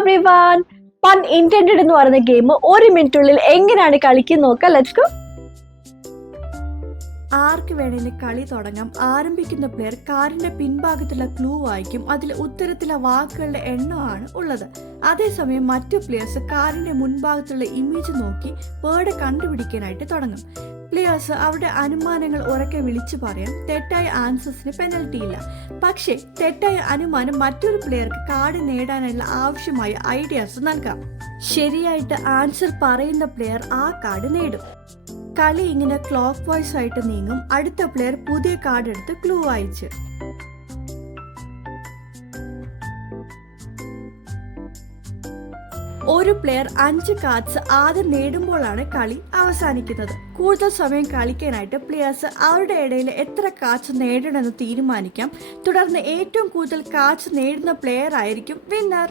Everyone, പൺ intended എന്ന് പറയുന്ന game ഒരു മിനിറ്റുള്ളിൽ എങ്ങനെയാണ് കളിക്കുന്നത് നോക്കാം. Let's go. ആർക്ക് വേണേലും കളി തുടങ്ങാം. ആരംഭിക്കുന്ന പ്ലെയർ കാറിന്റെ പിൻഭാഗത്തുള്ള ക്ലൂ വായിക്കും. അതിൽ ഉത്തരത്തിലെ വാക്കുകളുടെ എണ്ണമാണ് ഉള്ളത്. അതേസമയം മറ്റു പ്ലെയേഴ്സ് കാറിന്റെ മുൻഭാഗത്തുള്ള ഇമേജ് നോക്കി വേർഡ് കണ്ടുപിടിക്കാനായിട്ട് തുടങ്ങും. പ്ലെയേഴ്സ് അവരുടെ അനുമാനങ്ങൾ ഉറക്കെ വിളിച്ചു പറയാം. തെറ്റായ ആൻസേഴ്സിന് പെനൽറ്റി ഇല്ല. പക്ഷേ തെറ്റായ അനുമാനം മറ്റൊരു പ്ലെയർക്ക് കാർഡ് നേടാനുള്ള ആവശ്യമായ ഐഡിയാസ് നൽകാം. ശരിയായിട്ട് ആൻസർ പറയുന്ന പ്ലെയർ ആ കാർഡ് നേടും. കളി ഇങ്ങനെ ക്ലോക്ക് വൈസ് ആയിട്ട് നീങ്ങും. അടുത്ത പ്ലെയർ പുതിയ കാർഡ് എടുത്ത് ക്ലൂ വായിച്ച് ഒരു പ്ലെയർ 5 കാർഡ്സ് ആദ്യം നേടുമ്പോഴാണ് കളി അവസാനിക്കുന്നത്. കൂടുതൽ സമയം കളിക്കാനായിട്ട് പ്ലെയേഴ്സ് അവരുടെ ഇടയിൽ എത്ര കാർഡ്സ് നേടണമെന്ന് തീരുമാനിക്കാം. തുടർന്ന് ഏറ്റവും കൂടുതൽ കാർഡ്സ് നേടുന്ന പ്ലെയർ ആയിരിക്കും വിന്നർ.